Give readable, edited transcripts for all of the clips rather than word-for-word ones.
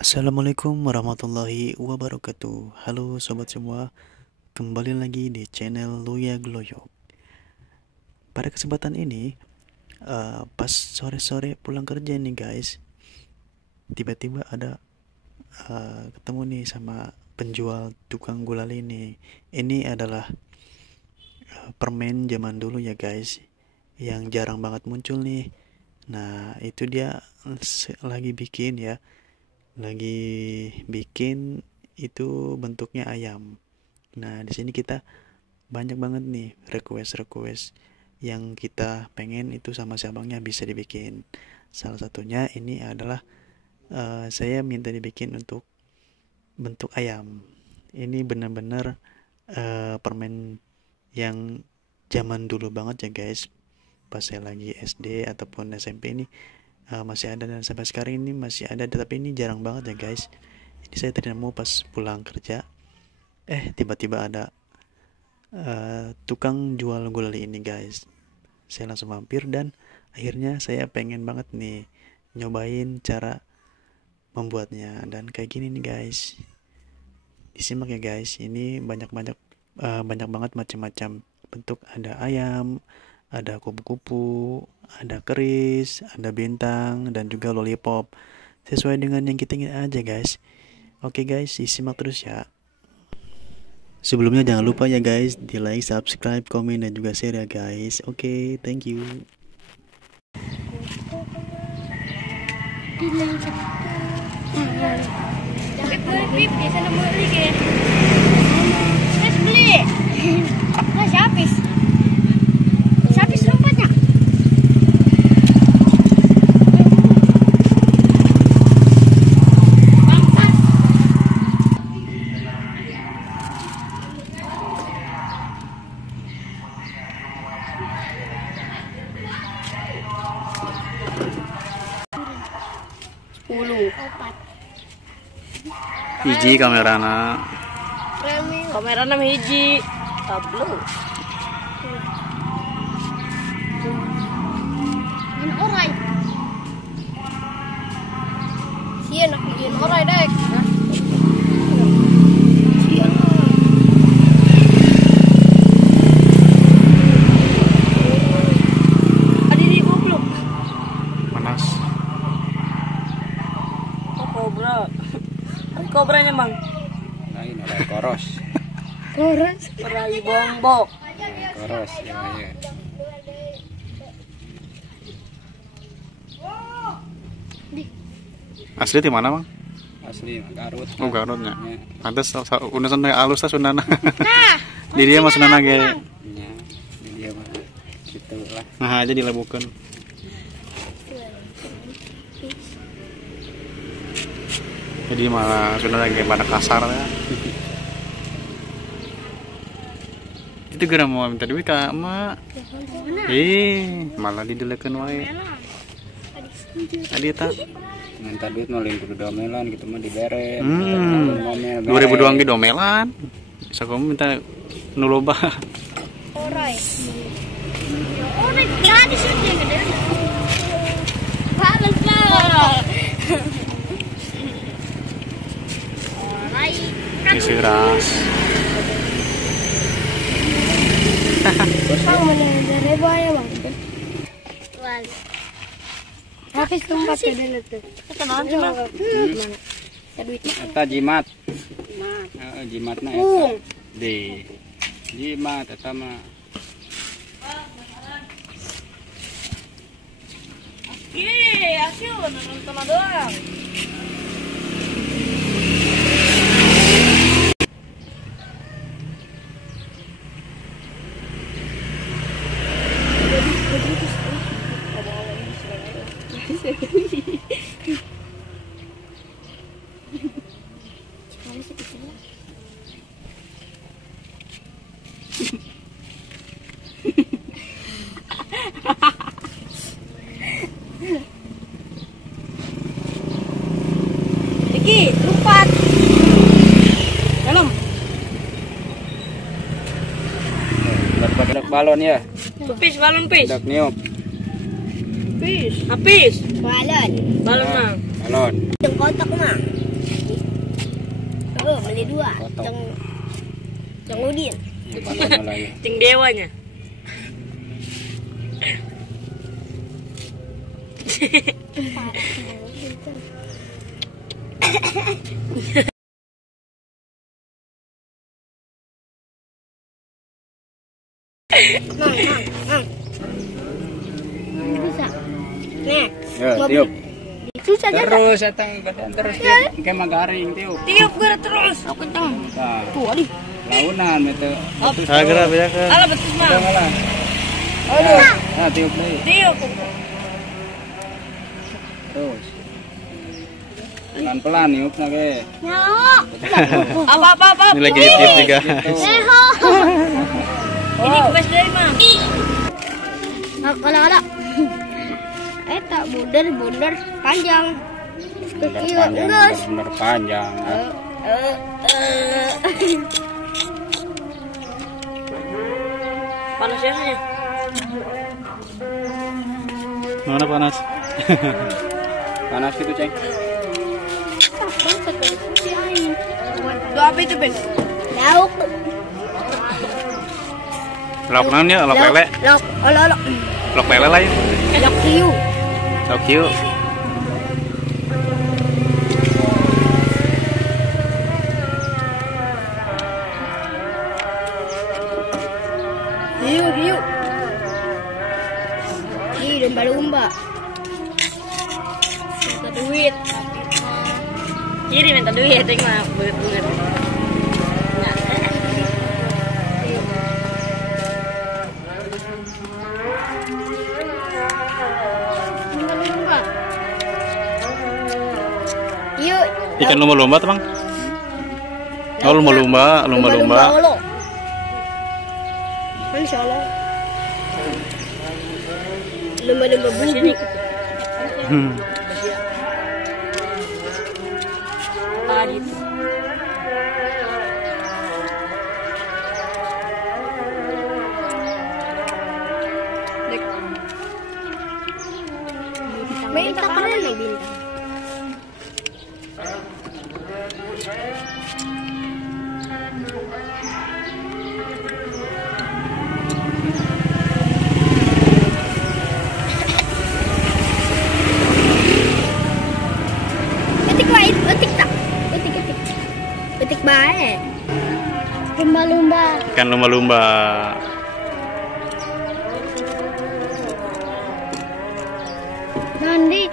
Assalamualaikum warahmatullahi wabarakatuh. Halo sobat semua, kembali lagi di channel Luya Gloyok. Pada kesempatan ini, pas sore-sore pulang kerja nih guys, tiba-tiba ada ketemu nih sama penjual tukang gulali ini. Ini adalah permen zaman dulu ya guys, yang jarang banget muncul nih. Nah itu dia lagi bikin ya, lagi bikin itu bentuknya ayam. Nah, di sini kita banyak banget nih request yang kita pengen itu sama si abangnya bisa dibikin. Salah satunya ini adalah saya minta dibikin untuk bentuk ayam. Ini benar-benar permen yang zaman dulu banget ya guys. Pas saya lagi SD ataupun SMP ini masih ada, dan sampai sekarang ini masih ada, tapi ini jarang banget ya guys. Ini saya tadi nemu pas pulang kerja, tiba-tiba ada tukang jual gulali ini guys. Saya langsung mampir dan akhirnya saya pengen banget nih nyobain cara membuatnya, dan kayak gini nih guys. Disimak ya guys, ini banyak banget macam-macam bentuk. Ada ayam, ada kupu-kupu, ada keris, ada bintang, dan juga lollipop. Sesuai dengan yang kita ingin aja guys. Oke guys, disimak terus ya. Sebelumnya jangan lupa ya guys, di like, subscribe, komen, dan juga share ya guys. Oke, thank you. Hiji kamerana. Kamerana hiji. Tablo. Ini orai. Sian aku bikin orai dek. Ada di goblok. Panas. Oh, kobra. Kobranya bang. Nah ini ada koros. Koras. Perahi bombok. Koros ya. Asli di mana bang? Asli Garut. Oh Garutnya. Ya. Pantes unesan alus tas sunana. Di dia mas sunana ge. Ya. Ini dia mah gitu lah. Nah aja dilebukan. Jadi malah sunana ge pada kasar ya. Itu gara mau minta duit kak emak. Malah didelekeun wae. Tadi tak. Minta duit maling kudu domelan gitu mah dibere. 2000 doang ge domelan. Bisa kamu minta nu loba. Orai. Orai gratis aja gede. Balas lah. Orai. Isi ras. Bang mana dari bawah bang? Wal. Habis tempat dulu tuh. Kenapa sih bang? Eta jimat. Jimat. Heeh, jimatna eta. Di Jimat eta mah. Asyik nonton doang. Iki, lompat. Dalam. Berpadak balon ya. Pis, balon pis. Dak niup. Pis. Habis. Balon. Balon mah. Balon. Yang kotak mah. Oh, beli 2. Kotok. Yang Udin. Dibangun lagi. Cing dewanya. Mang. Bisa. Nih. Ya, tiup. Susah aja. Terus datang badan terus kayak magaring tiup. Tiup gue terus. Aku kencang. Nah, Tuh, aduh. launan itu. Betul. Gerak ya kan. Alah betul mah. Aduh. Nah, tiup lagi. Tiup. Terus. Pelan-pelan niup lagi. Nyala. Apa. Ini lagi tiup juga. Seho. Ini kebes dari mah. Ala. Tak bundar panjang. Iya, enggak. Bener panjang. Panas ya. Mana panas? Panas itu, Ceng. Lo apa itu, Ben? Lauk. Lok naon ya, lok lele. Lok. Lok lele lah ya. Lok hiu. Lok hiu. Hiu. Ih, lumba-lumba. Minta duit. Kiri minta duit, ting mah bulet-bulet. Lumba-lumba. Yuk. Ikan lumba-lumba tuh, Bang. Oh, lumba-lumba. Olo. Insya Allah. Lumba-lumba bubu. Paris. Bintang mana nih bintang? Petik baik. Lumba-lumba. Ikan lumba-lumba. Mandi.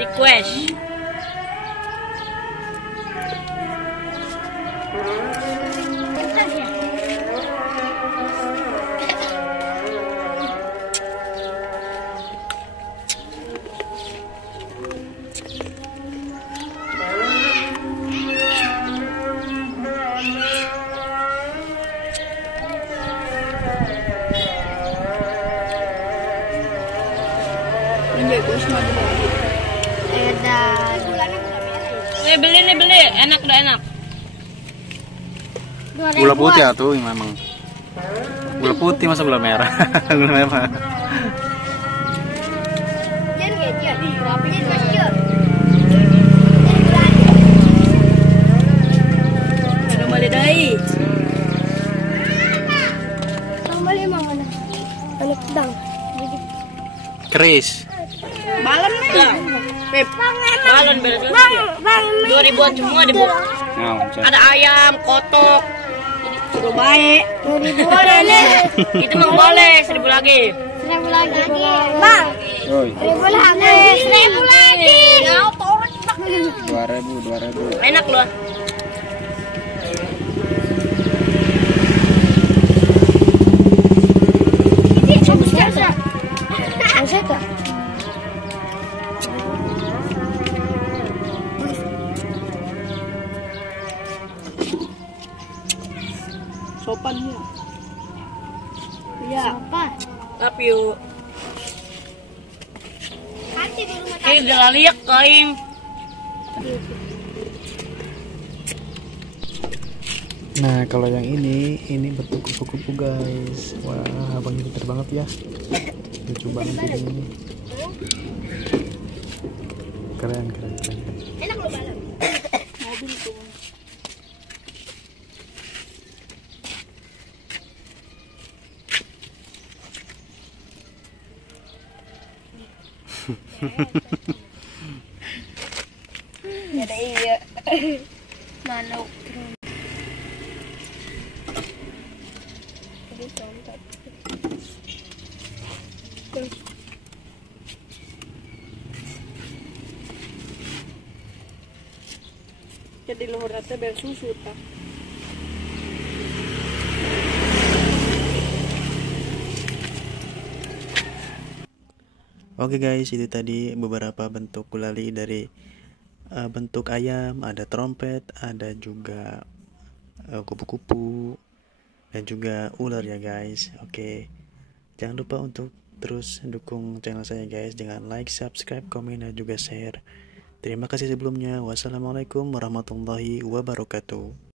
Request. Beli, enak udah enak. Gula putih ya tuh memang. Gula putih masa gula merah. Gula merah. Kembali dai. Kembali mana? Balik dang. Keris. Balon nih. Pep. Balon beres. Bang, 2000-an semua dibuat. Naon, Ceng? Ada ayam, kotok. Suruh baik. 2000 nih. Itu mah boleh 1000 lagi. 1000 lagi. Bang, Oi, 1000 lagi. 1000 lagi. 2000. Enak loh. Bisa tak? Sopannya. Iya. Apa? Love you. Nanti di rumah Udah liak kain. Nah, kalau yang ini berkupu-kupu guys. Wah, abangnya pintar banget ya. Lucu banget ini. Keren. enak loh balon. Ada iya. Manuk. Jadi contoh. Jadi luhur nanti biar susu tak. Oke guys, itu tadi beberapa bentuk gulali dari bentuk ayam. Ada trompet, ada juga kupu-kupu, dan juga ular ya guys. Oke, jangan lupa untuk terus dukung channel saya guys dengan like, subscribe, komen, dan juga share. Terima kasih sebelumnya. Wassalamualaikum warahmatullahi wabarakatuh.